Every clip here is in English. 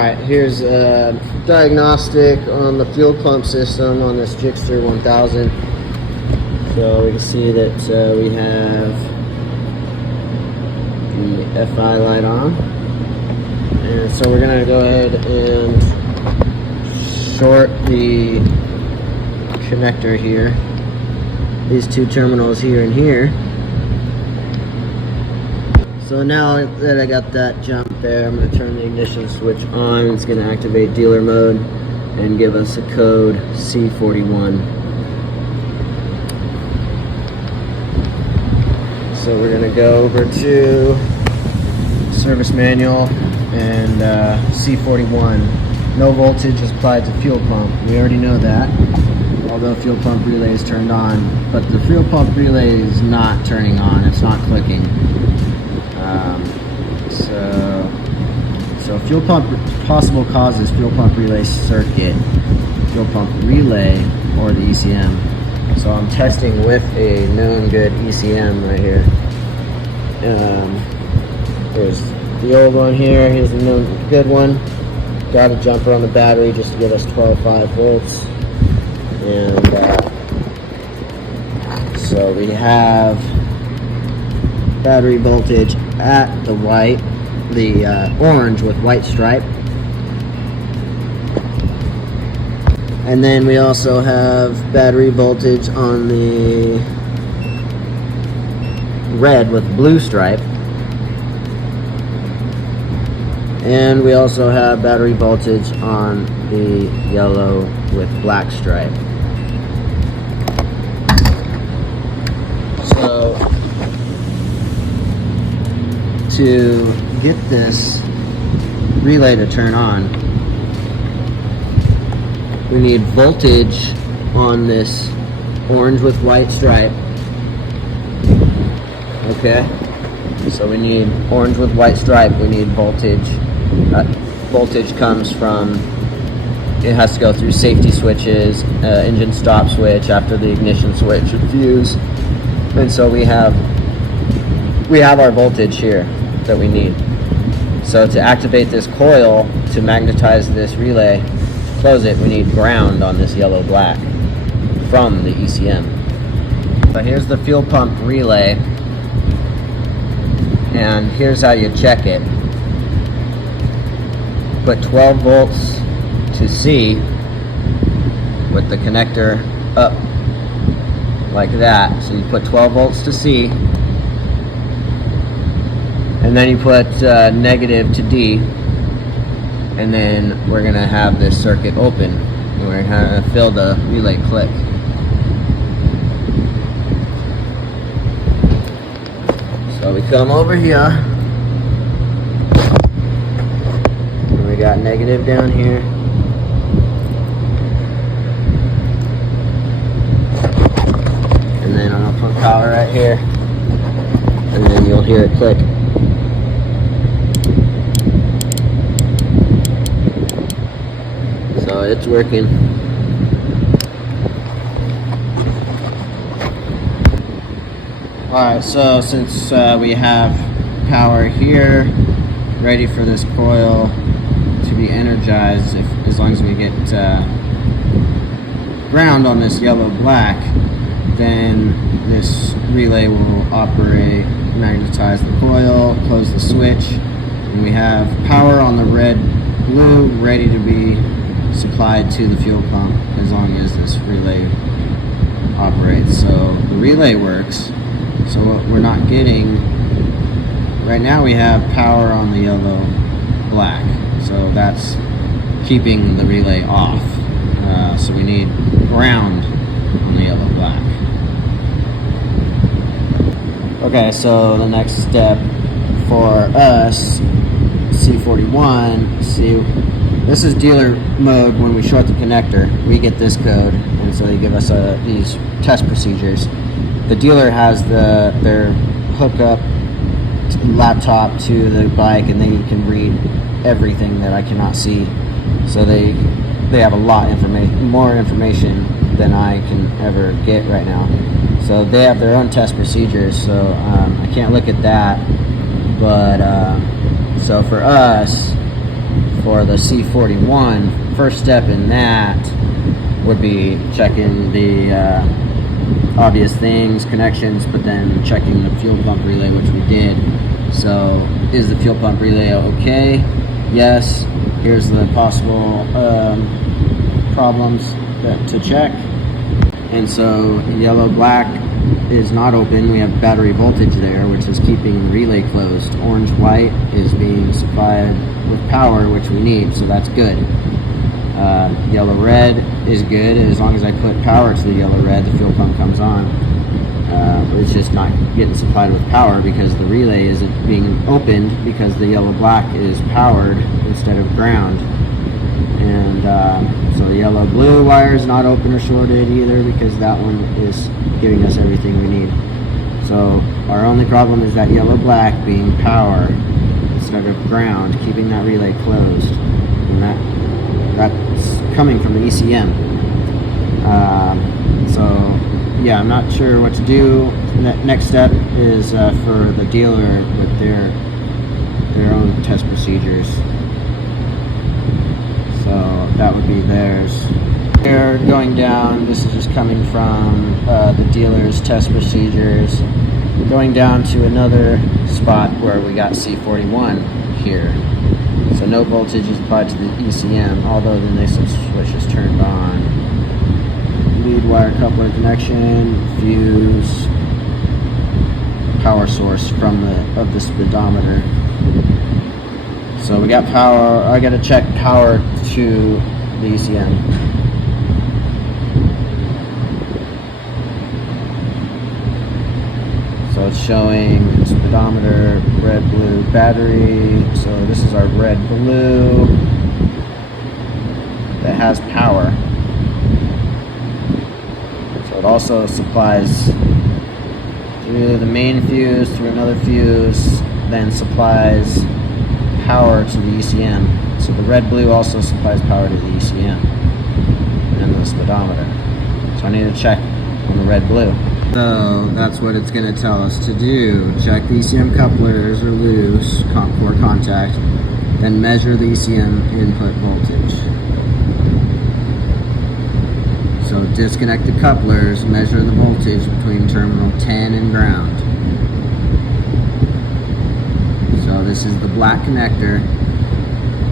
Alright, here's a diagnostic on the fuel pump system on this GSX-R 1000. So we can see that we have the FI light on. And so we're going to go ahead and short the connector here. These two terminals here and here. So now that I got that jump there, I'm going to turn the ignition switch on. It's going to activate dealer mode and give us a code C41. So we're going to go over to service manual and C41. No voltage is applied to fuel pump. We already know that, although fuel pump relay is turned on. But the fuel pump relay is not turning on. It's not clicking. So fuel pump, possible causes, fuel pump relay circuit, fuel pump relay, or the ECM. So I'm testing with a known good ECM right here. There's the old one here, here's the known good one. Got a jumper on the battery just to give us 12.5 volts. And so we have battery voltage at the white, the orange with white stripe, and then we also have battery voltage on the red with blue stripe, and we also have battery voltage on the yellow with black stripe. So to get this relay to turn on, we need voltage on this orange with white stripe. Okay, so we need orange with white stripe. We need voltage. Voltage comes from, it has to go through safety switches, engine stop switch, after the ignition switch and fuse, and so we have our voltage here that we need. So to activate this coil, to magnetize this relay, to close it, we need ground on this yellow black from the ECM. So here's the fuel pump relay, and here's how you check it. Put 12 volts to C with the connector up like that. So you put 12 volts to C, and then you put negative to D, and then we're going to have this circuit open, and we're going to feel the relay click. So we come over here, and we got negative down here, and then I'm going to put power right here, and then you'll hear it click. So it's working. Alright, so since we have power here, ready for this coil to be energized, as long as we get ground on this yellow-black, then this relay will operate, magnetize the coil, close the switch, and we have power on the red-blue ready to be supplied to the fuel pump as long as this relay operates. So the relay works. So what we're not getting right now, we have power on the yellow black, so that's keeping the relay off. So we need ground on the yellow black. Okay, so the next step for us, C41, this is dealer mode. When we short the connector, we get this code, and so they give us these test procedures. The dealer has their hookup laptop to the bike, and they can read everything that I cannot see. So they have a lot more information than I can ever get right now. So they have their own test procedures. So I can't look at that, but so for us, for the C41, first step in that would be checking the obvious things, connections, but then checking the fuel pump relay, which we did. So is the fuel pump relay okay? Yes. Here's the possible problems to check. And so yellow black is not open. We have battery voltage there, which is keeping the relay closed. Orange white is being supplied with power, which we need, so that's good. Yellow red is good. As long as I put power to the yellow red, the fuel pump comes on. It's just not getting supplied with power because the relay isn't being opened because the yellow black is powered instead of ground. And so the yellow blue wire is not open or shorted either because that one is giving us everything we need. So our only problem is that yellow black being power instead of ground, keeping that relay closed. And that's coming from the ECM. So yeah, I'm not sure what to do. Next step is for the dealer with their own test procedures. So that would be theirs. They're going down. This is just coming from the dealer's test procedures. Going down to another spot where we got C41 here. So no voltage is applied to the ECM, although the ignition switch is turned on. Lead wire coupler connection, fuse, power source of the speedometer. So we got power. I got to check power to the ECM. So it's showing speedometer, red, blue, battery. So this is our red, blue that has power. So it also supplies through the main fuse, through another fuse, then supplies power to the ECM. So the red, blue also supplies power to the ECM and the speedometer. So I need to check on the red, blue. So that's what it's going to tell us to do. Check the ECM couplers are loose for contact, then measure the ECM input voltage. So disconnect the couplers, measure the voltage between terminal 10 and ground. So this is the black connector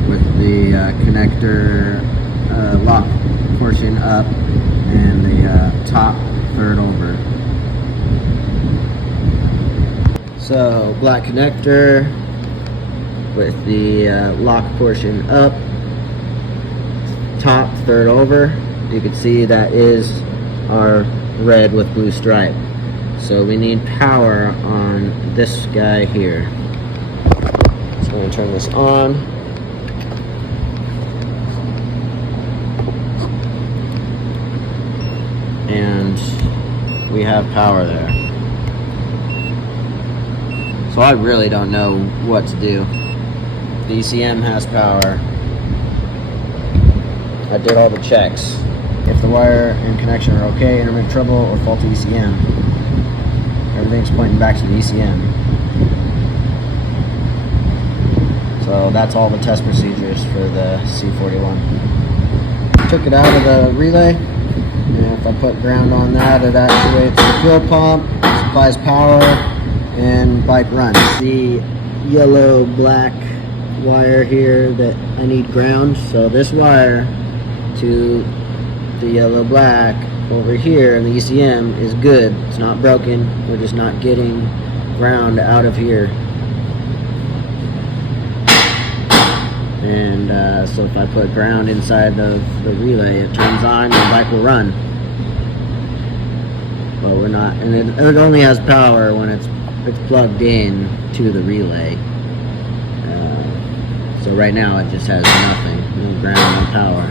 with the connector lock portion up and the top third over. So black connector with the lock portion up, top third over. You can see that is our red with blue stripe. So we need power on this guy here. So I'm going to turn this on. And we have power there. So I really don't know what to do. The ECM has power. I did all the checks. If the wire and connection are okay, intermittent trouble, or faulty ECM. Everything's pointing back to the ECM. So that's all the test procedures for the C41. Took it out of the relay. And if I put ground on that, it activates the fuel pump, supplies power, and bike runs. The yellow-black wire here that I need ground. So this wire to the yellow-black over here in the ECM is good. It's not broken. We're just not getting ground out of here. And so if I put ground inside of the relay, it turns on and the bike will run. But we're not, and it only has power when it's plugged in to the relay. So right now it just has nothing, no ground, no power.